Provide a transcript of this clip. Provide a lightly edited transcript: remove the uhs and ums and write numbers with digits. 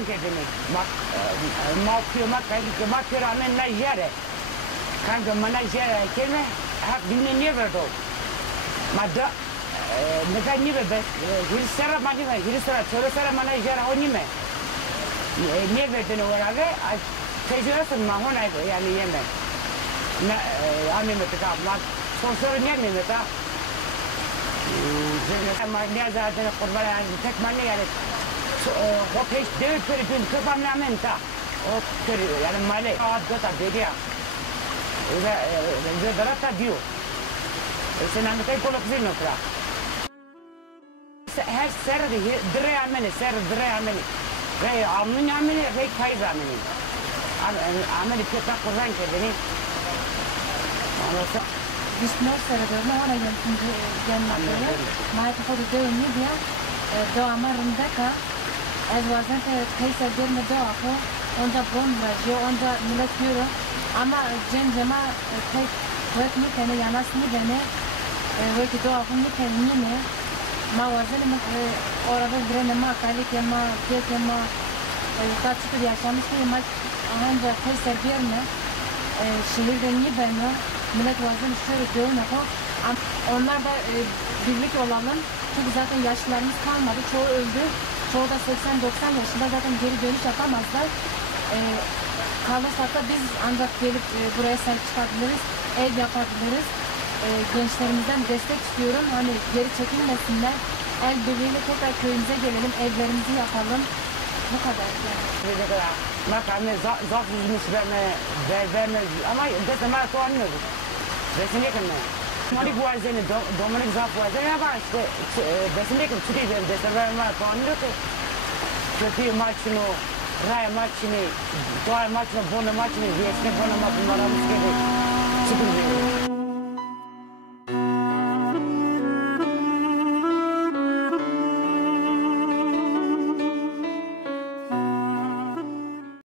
Kur'an kedini. Bak, mağfiyomak, mağfiyo rağmen ne yere. Kanka bana yere kelime, hep dinle niye verdi o? Madda, mesela niye be? Hirisara mani mi? Hirisara, çorasara bana yere o niye mi? Niye verdin o arada? Tecrübesinin mahvuna yani yeme. Ne, annemete kalmak. Sponsor niye mi mesela? Ne zaten kurban yani tek mani yani. O peş devlet peripin kafam lamenta. O yani mali adeta bediya. Ve darata diyor. Sen anlatay kolak zilme kura. Her ser dire ameli, ser dire ameli. Ve amin ameli, ve kayız ameli. Ameli kıta kurban kedini. Vishnu Saradona ona yanmakları. Maayet kodu devni diye doğama rındaka. Ez vazan kayser derine doğakı. Onda bomba, onda millet yürü. Ama cemcema tek vek nikene yanas nibene. Vek doğakı nikene nime. Ma vazan orada birine ma kalik ma tek ma kaçtı yaşamış ki ma ancak kayser derine şehirde nibene. Millet vazını şöyle görün ama onlar da birlik olalım. Çünkü zaten yaşlılarımız kalmadı. Çoğu öldü. Çoğu da 80-90 yaşında zaten geri dönüş yapamazlar. Kalırsak da biz ancak gelip buraya sahip çıkabiliriz. Ev yapabiliriz. Gençlerimizden destek istiyorum. Hani geri çekilmesinler. El birliğiyle tekrar köyümüze gelelim. Evlerimizi yapalım. Bu kadar yani. Makamı zaf yüzmüş verme ama deseme tuanmıyoruz. Resimdeki mi? Mani buazeni, Dominik zaf buazeni ama işte resimdeki Türkiye'de deseme tuanmıyor ki. Türkiye maçını, Raya maçını, Doğal maçını, Bono maçını, Viyesne Bono maçını, Maramız gibi çıkıyor.